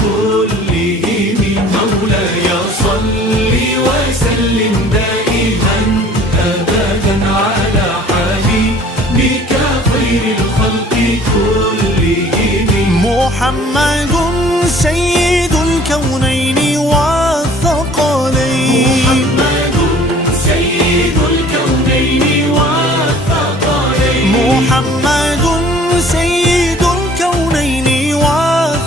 كلهم. مولاي صل وسلم دائما أبدا على حبيبك خير الخلق كلهم. محمد سيد الكونين